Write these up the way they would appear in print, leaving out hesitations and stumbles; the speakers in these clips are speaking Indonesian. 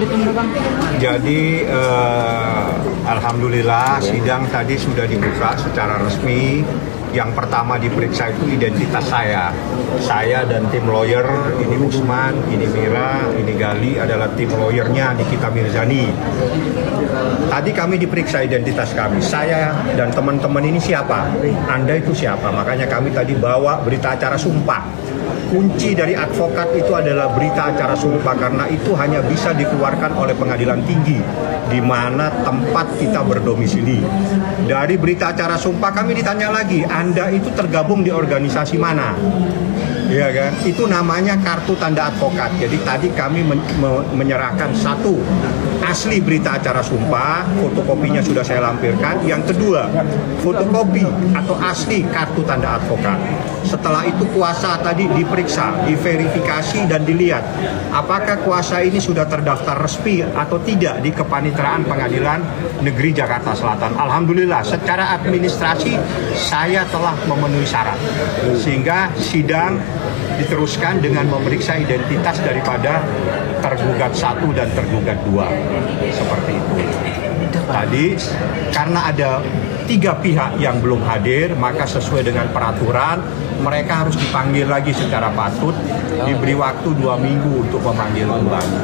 ditunda, Bang? Jadi alhamdulillah sidang tadi sudah dibuka secara resmi. Yang pertama diperiksa itu identitas saya. Saya dan tim lawyer, ini Usman, ini Mira, ini Gali adalah tim lawyernya Nikita Mirzani. Tadi kami diperiksa identitas kami. Saya dan teman-teman ini siapa? Anda itu siapa? Makanya kami tadi bawa berita acara sumpah. Kunci dari advokat itu adalah berita acara sumpah karena itu hanya bisa dikeluarkan oleh pengadilan tinggi di mana tempat kita berdomisili. Dari berita acara sumpah kami ditanya lagi, Anda itu tergabung di organisasi mana? Iya kan? Itu namanya kartu tanda advokat. Jadi tadi kami menyerahkan satu asli berita acara sumpah, fotokopinya sudah saya lampirkan. Yang kedua, fotokopi atau asli kartu tanda advokat. Setelah itu kuasa tadi diperiksa, diverifikasi dan dilihat apakah kuasa ini sudah terdaftar resmi atau tidak di Kepanitraan Pengadilan Negeri Jakarta Selatan. Alhamdulillah secara administrasi saya telah memenuhi syarat sehingga sidang diteruskan dengan memeriksa identitas daripada tergugat 1 dan tergugat 2 seperti itu. Tadi karena ada 3 pihak yang belum hadir, maka sesuai dengan peraturan mereka harus dipanggil lagi secara patut, diberi waktu 2 minggu untuk memanggil kembali.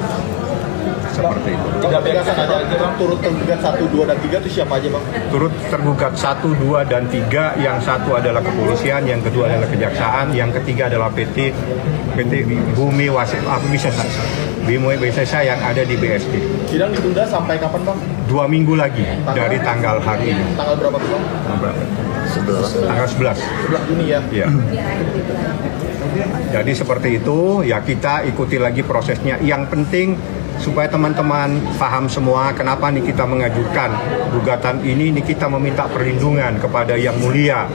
Seperti itu. 3 pihak ada Bang, turut tergugat 1, 2, dan 3 itu siapa aja Bang? Turut tergugat 1, 2, dan 3. Yang satu adalah kepolisian, yang kedua adalah kejaksaan, yang ketiga adalah PT Bumi Wisesa yang ada di BSD. Sidang ditunda sampai kapan Bang? 2 minggu lagi dari tanggal hari ini. Tanggal berapa Bang? Tanggal 11. 11 Juni ya? Iya. Jadi seperti itu, ya kita ikuti lagi prosesnya. Yang penting supaya teman-teman paham semua kenapa nih kita mengajukan gugatan ini kita meminta perlindungan kepada Yang Mulia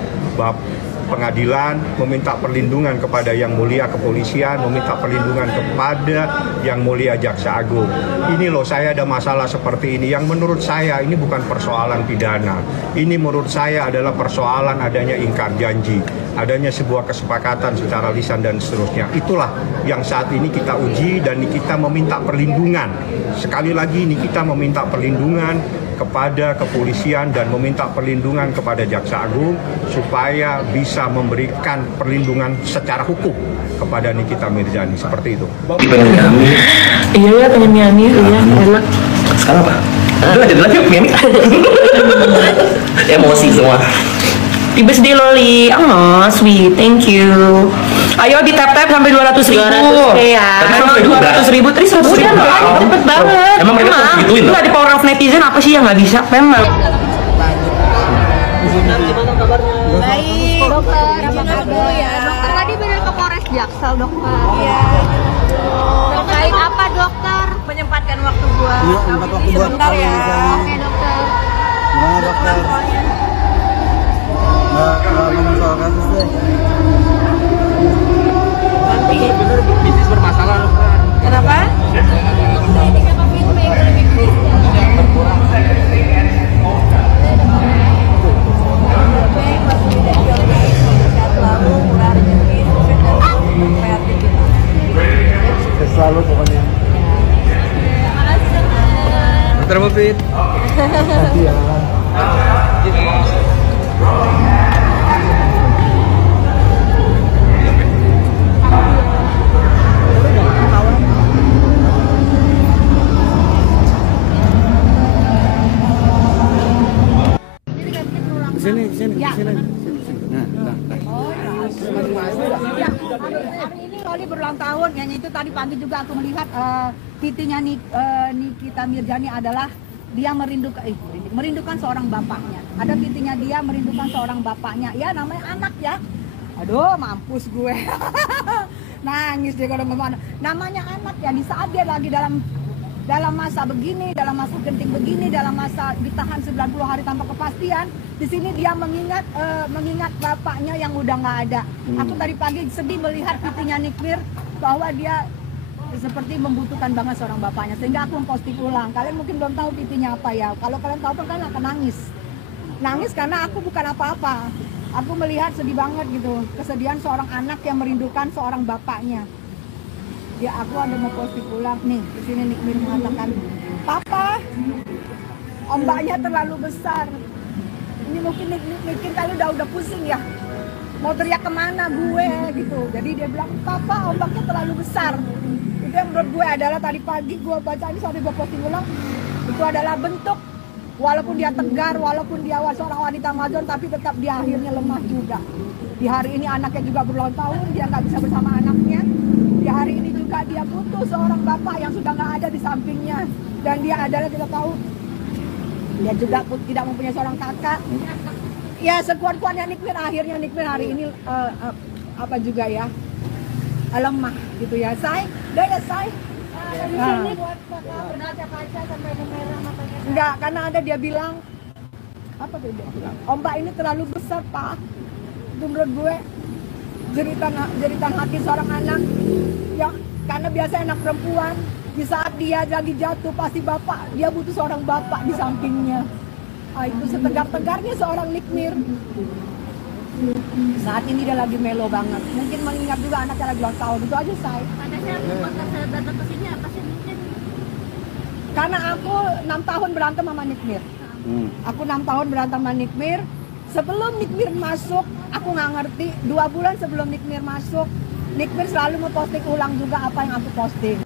Pengadilan, meminta perlindungan kepada Yang Mulia Kepolisian, meminta perlindungan kepada Yang Mulia Jaksa Agung. Ini loh, saya ada masalah seperti ini yang menurut saya ini bukan persoalan pidana. Ini menurut saya adalah persoalan adanya ingkar janji, adanya sebuah kesepakatan secara lisan dan seterusnya. Itulah yang saat ini kita uji dan kita meminta perlindungan. Sekali lagi ini kita meminta perlindungan kepada kepolisian dan meminta perlindungan kepada Jaksa Agung supaya bisa memberikan perlindungan secara hukum kepada Nikita Mirzani, seperti itu. Iya, pengen nyanyi, iya, enak. Sekarang apa? Udah jadi lagi nyanyi. Emosi semua. Tibes di Loli, oh sweet, thank you. Ayo di tap-tap sampai 200.000. 200 ya. Emang 200.000, tadi 100.000 cepet banget. Emang mereka gituin loh? Nggak di power of netizen apa sih yang nggak bisa? Memang. Gimana kabarnya? Baik. Dokter, apa kabar ya? Dokter tadi benar ke Polres Jaksel, dokter. Iya. Terkait apa dokter? Menyempatkan waktu buat. Iya, sempat waktu buat. Sebentar ya. Oke dokter. Gimana dokter? Ngomong soal kasus deh. Nanti. Bener bisnis bermasalah dokter. Kenapa? Selalu pokoknya. Dokter Mufid. Iya. Sini. Nah. Ya, hari ini Loli berulang tahun. Yang itu tadi pagi juga aku melihat titinya Nikita Mirzani adalah dia merindukan seorang bapaknya. Ada titinya dia merindukan seorang bapaknya. Ya namanya anak ya. Aduh, mampus gue. Nangis dia kalau ngomong. Namanya anak ya, di saat dia lagi dalam masa begini, dalam masa genting begini, dalam masa ditahan 90 hari tanpa kepastian, di sini dia mengingat bapaknya yang udah nggak ada. Aku tadi pagi sedih melihat titinya Nikmir bahwa dia seperti membutuhkan banget seorang bapaknya, sehingga aku memposting ulang. Kalian mungkin belum tahu titinya apa ya. Kalau kalian tahu kan kalian akan nangis karena aku bukan apa-apa. Aku melihat sedih banget gitu, kesedihan seorang anak yang merindukan seorang bapaknya. dia aku ada mau posting ulang nih di sini Nick Mir mengatakan, "Papa, ombaknya terlalu besar." Ini mungkin mikir kali udah pusing ya, mau teriak kemana gue gitu. Jadi dia bilang, "Papa, ombaknya terlalu besar." Itu yang menurut gue adalah tadi pagi gue baca ini sampai gue posting ulang, itu adalah bentuk walaupun dia tegar, walaupun dia seorang wanita major, tapi tetap dia akhirnya lemah juga. Di hari ini anaknya juga berulang tahun, dia nggak bisa bersama anaknya. Di hari ini juga dia butuh seorang bapak yang sudah nggak ada di sampingnya. Dan dia adalah, kita tahu, dia juga tidak mempunyai seorang kakak. Ya sekuat-kuatnya Nick Mir, akhirnya Nick Mir hari ini apa juga ya, lemah gitu ya. Say, udah ya Say. Di sini buat berkaca-kaca sampai merah matanya. Enggak, karena ada dia bilang, apa tuh dia bilang? Ombak ini terlalu besar, Pak. Itu menurut gue jeritan hati seorang anak yang karena biasa anak perempuan di saat dia lagi jatuh pasti bapak, dia butuh seorang bapak di sampingnya. Itu setegar-tegarnya seorang Nick Mir. Saat ini dia lagi melo banget. Mungkin mengingat juga anaknya lagi ulang tahun. Itu aja Say. Pada saya datang ke sini apa sih Nick Mir? Karena aku 6 tahun berantem sama Nick Mir. Aku 6 tahun berantem sama Nick Mir. Sebelum Nick Mir masuk, aku nggak ngerti. 2 bulan sebelum Nick Mir masuk, Nick Mir selalu memposting ulang juga apa yang aku posting.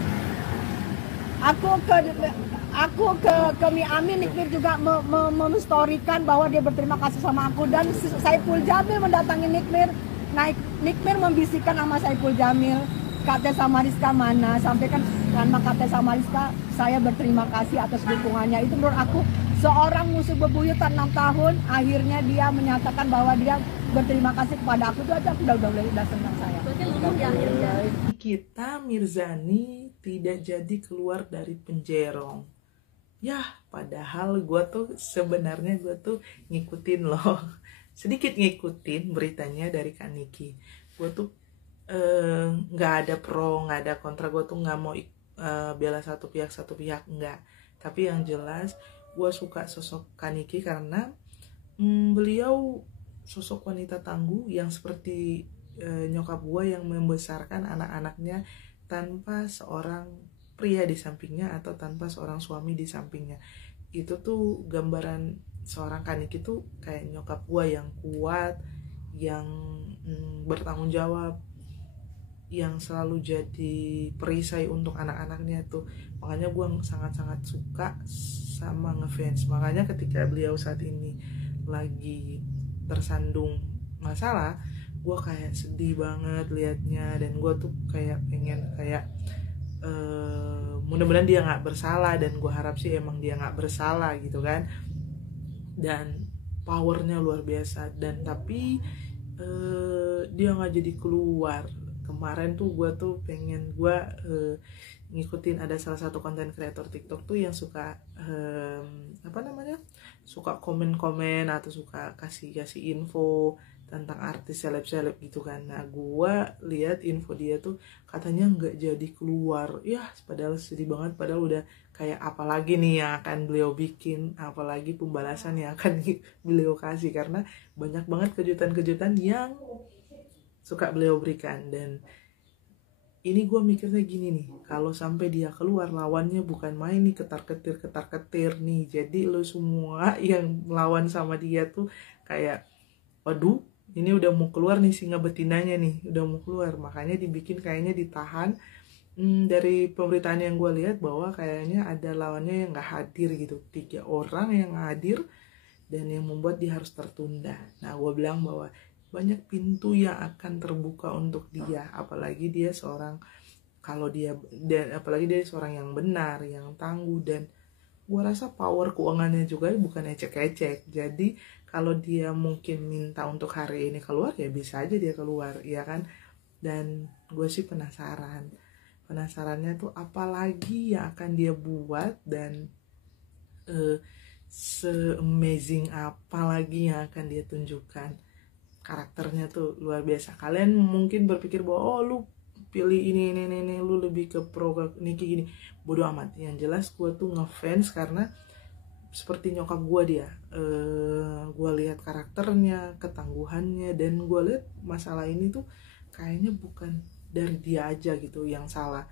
Aku ke Miami, Nick Mir juga memstorikan bahwa dia berterima kasih sama aku. Dan Saipul Jamil mendatangi Nick Mir. Nick Mir membisikkan sama Saipul Jamil, Kak Tessa Mariska mana, sampaikan sama Kak Tessa Mariska, saya berterima kasih atas dukungannya. Itu menurut aku seorang musuh bebuyutan 6 tahun, akhirnya dia menyatakan bahwa dia berterima kasih kepada aku. Itu aja aku udah senang saya. Nikita Mirzani tidak jadi keluar dari penjerong. Ya, padahal gue tuh sebenarnya ngikutin loh. Sedikit ngikutin beritanya dari Kak Niki. Gue tuh nggak ada pro, nggak ada kontra. Gue tuh nggak mau bela satu pihak, nggak. Tapi yang jelas gue suka sosok Kak Niki karena beliau sosok wanita tangguh yang seperti nyokap gue yang membesarkan anak-anaknya tanpa seorang pria di sampingnya atau tanpa seorang suami di sampingnya. Itu tuh gambaran seorang Kak Niki tuh kayak nyokap gue yang kuat, yang bertanggung jawab, yang selalu jadi perisai untuk anak-anaknya tuh. Makanya gue sangat-sangat suka sama ngefans. Makanya ketika beliau saat ini lagi tersandung masalah, gue kayak sedih banget liatnya. Dan gue tuh kayak pengen kayak mudah-mudahan dia nggak bersalah, dan gue harap sih emang dia nggak bersalah gitu kan. Dan powernya luar biasa. Dan tapi dia nggak jadi keluar. Kemarin tuh gue tuh pengen ngikutin, ada salah satu konten kreator TikTok tuh yang suka suka komen-komen atau suka kasih info tentang artis seleb gitu kan. Nah gue lihat info dia tuh katanya nggak jadi keluar. Ya padahal sedih banget, padahal udah kayak apalagi nih yang akan beliau bikin, apalagi pembalasan yang akan beliau kasih, karena banyak banget kejutan-kejutan yang suka beliau berikan. Dan ini gue mikirnya gini nih, kalau sampai dia keluar, lawannya bukan main nih, ketar-ketir nih. Jadi lo semua yang melawan sama dia tuh kayak, waduh ini udah mau keluar nih singa betinanya nih, udah mau keluar. Makanya dibikin kayaknya ditahan. Dari pemberitaan yang gue lihat bahwa kayaknya ada lawannya yang gak hadir gitu, 3 orang yang hadir dan yang membuat dia harus tertunda. Nah gue bilang bahwa banyak pintu yang akan terbuka untuk dia, apalagi dia seorang yang benar, yang tangguh, dan gue rasa power keuangannya juga bukan ecek-ecek. Jadi kalau dia mungkin minta untuk hari ini keluar, ya bisa aja dia keluar, ya kan. Dan gue sih penasarannya tuh apalagi yang akan dia buat, dan se-amazing apa lagi yang akan dia tunjukkan. Karakternya tuh luar biasa. Kalian mungkin berpikir bahwa oh lu pilih ini, lu lebih ke pro Niki gini. Bodoh amat. Yang jelas gue tuh ngefans karena seperti nyokap gue dia. Gue lihat karakternya, ketangguhannya, dan gue lihat masalah ini tuh kayaknya bukan dari dia aja gitu yang salah.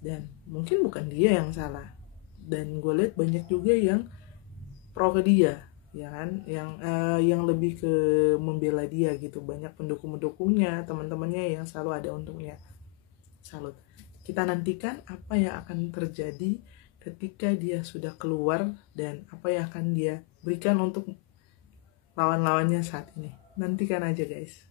Dan mungkin bukan dia yang salah. Dan gue lihat banyak juga yang pro ke dia, ya kan, yang lebih ke membela dia gitu. Banyak pendukung-pendukungnya, teman-temannya yang selalu ada untungnya. Salut. Kita nantikan apa yang akan terjadi ketika dia sudah keluar dan apa yang akan dia berikan untuk lawan-lawannya saat ini. Nantikan aja guys.